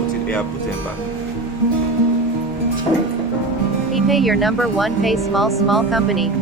put it here, put them back. epay, your number one pay small company.